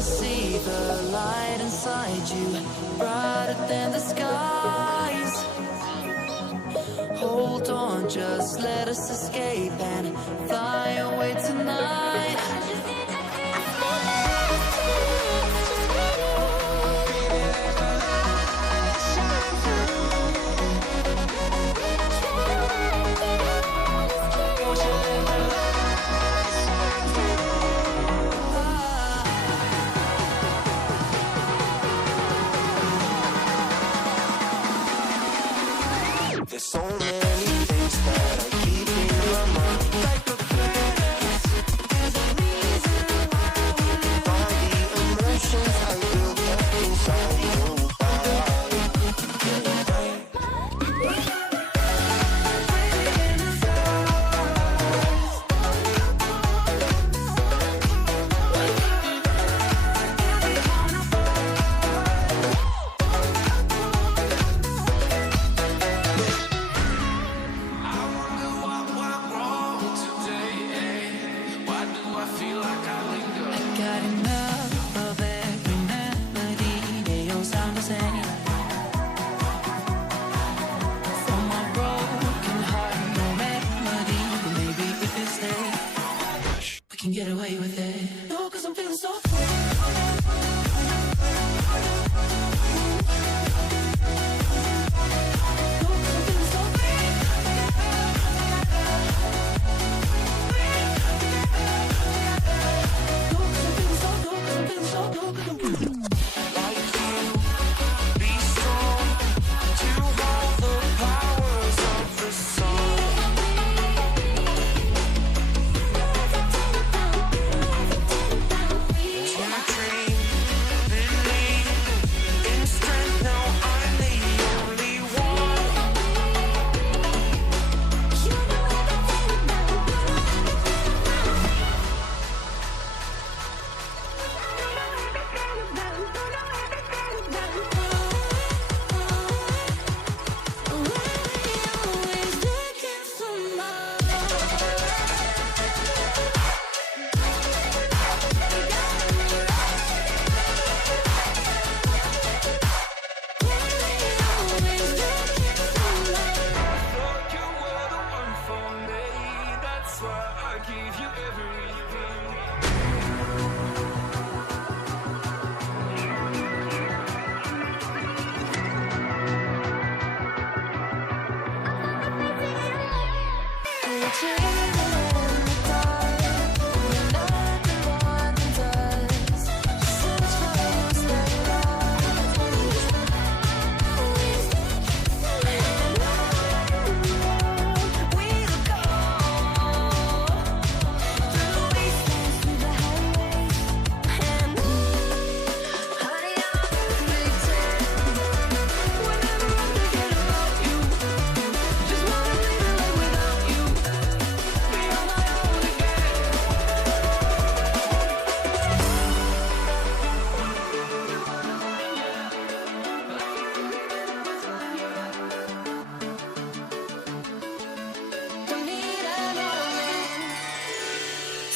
see the light inside you, brighter than the skies. Hold on, just let us escape and fly away tonight. There's so many things that I keep in my mind, like a past. There's a reason why we find the emotions I built up inside your Got enough of every melody that your sound is singing. From my broken heart, no remedy. But maybe if it stays, we can get away with it. No, 'cause I'm feeling so free.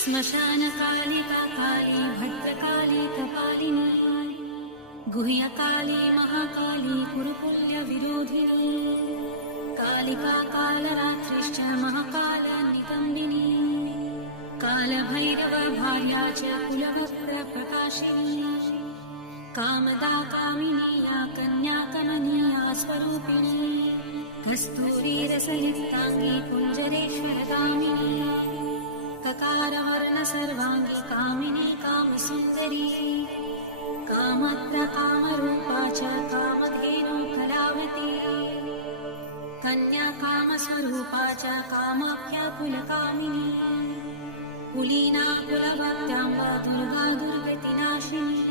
स्मशानकालिका Kali Bhadrakali कपालिनी गुह्यकाली महाकाली कुरुपुण्यविरोधिनी कालिका कालरात्रिश्च महाकालनिकन्दिनी कालभैरव भार्या च कुलभद्रप्रकाशिनी कामदा कामिनी या कन्या कमनीया स्वरूपिणी कस्तूरीरसयुक्ताङ्गी कुञ्जरेश्वरगामिनी ककारवर्ण सर्वांगी कामिनी कामसुन्दरी कामत्र कामरूपा च कामधेनु कलावती कन्या कामस्वरूपा च कामाख्या कुलकामिनी कुलीना कुलवत्याम्बा दुर्गा दुर्गतिनाशिनी